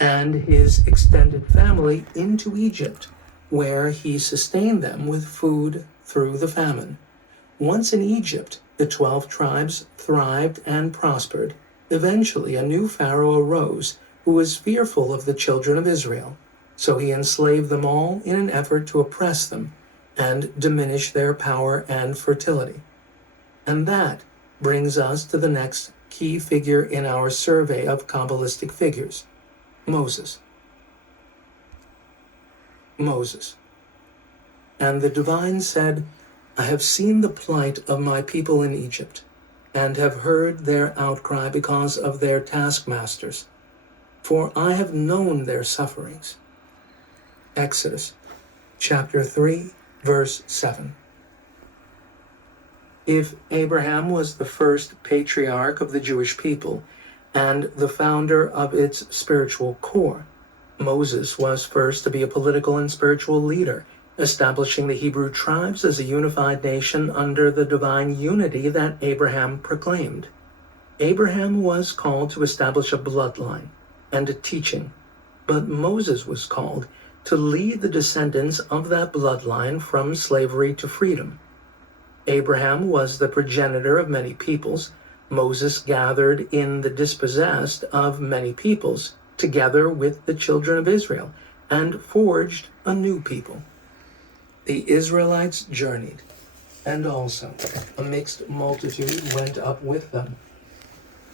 and his extended family into Egypt, where he sustained them with food through the famine. Once in Egypt, the 12 tribes thrived and prospered. Eventually, a new Pharaoh arose who was fearful of the children of Israel. So he enslaved them all in an effort to oppress them and diminish their power and fertility. And that brings us to the next key figure in our survey of Kabbalistic figures, Moses. Moses. And the divine said, I have seen the plight of my people in Egypt, and have heard their outcry because of their taskmasters, for I have known their sufferings. Exodus chapter 3, verse 7. If Abraham was the first patriarch of the Jewish people and the founder of its spiritual core, Moses was first to be a political and spiritual leader, establishing the Hebrew tribes as a unified nation under the divine unity that Abraham proclaimed. Abraham was called to establish a bloodline and a teaching, but Moses was called to lead the descendants of that bloodline from slavery to freedom. Abraham was the progenitor of many peoples. Moses gathered in the dispossessed of many peoples, together with the children of Israel, and forged a new people. The Israelites journeyed, and also a mixed multitude went up with them.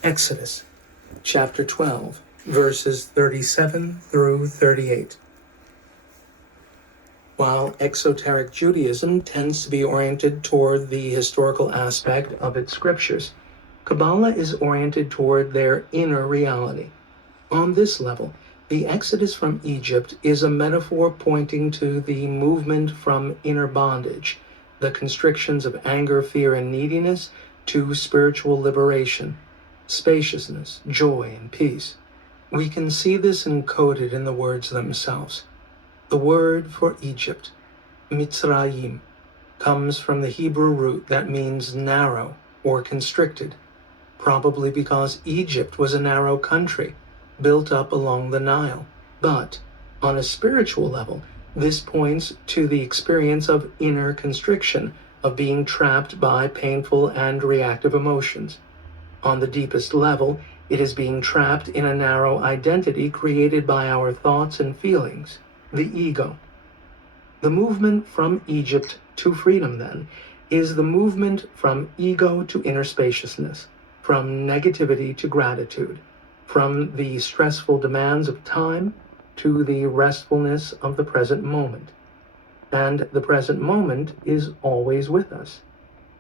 Exodus chapter 12, verses 37 through 38. While exoteric Judaism tends to be oriented toward the historical aspect of its scriptures, Kabbalah is oriented toward their inner reality. On this level, the exodus from Egypt is a metaphor pointing to the movement from inner bondage, the constrictions of anger, fear, and neediness, to spiritual liberation, spaciousness, joy, and peace. We can see this encoded in the words themselves. The word for Egypt, Mitzrayim, comes from the Hebrew root that means narrow or constricted, probably because Egypt was a narrow country built up along the Nile. But on a spiritual level, this points to the experience of inner constriction, of being trapped by painful and reactive emotions. On the deepest level, it is being trapped in a narrow identity created by our thoughts and feelings, the ego. The movement from Egypt to freedom, then, is the movement from ego to inner spaciousness, from negativity to gratitude, from the stressful demands of time to the restfulness of the present moment. And the present moment is always with us.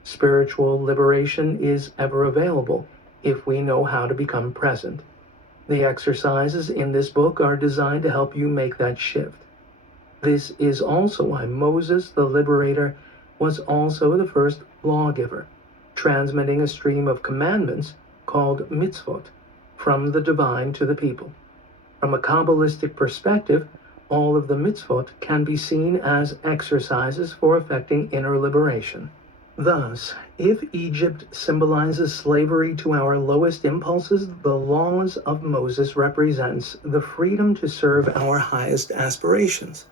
Spiritual liberation is ever available if we know how to become present. The exercises in this book are designed to help you make that shift. This is also why Moses, the liberator, was also the first lawgiver, transmitting a stream of commandments called mitzvot, from the divine to the people. From a Kabbalistic perspective, all of the mitzvot can be seen as exercises for effecting inner liberation. Thus, if Egypt symbolizes slavery to our lowest impulses, the laws of Moses represents the freedom to serve our highest aspirations.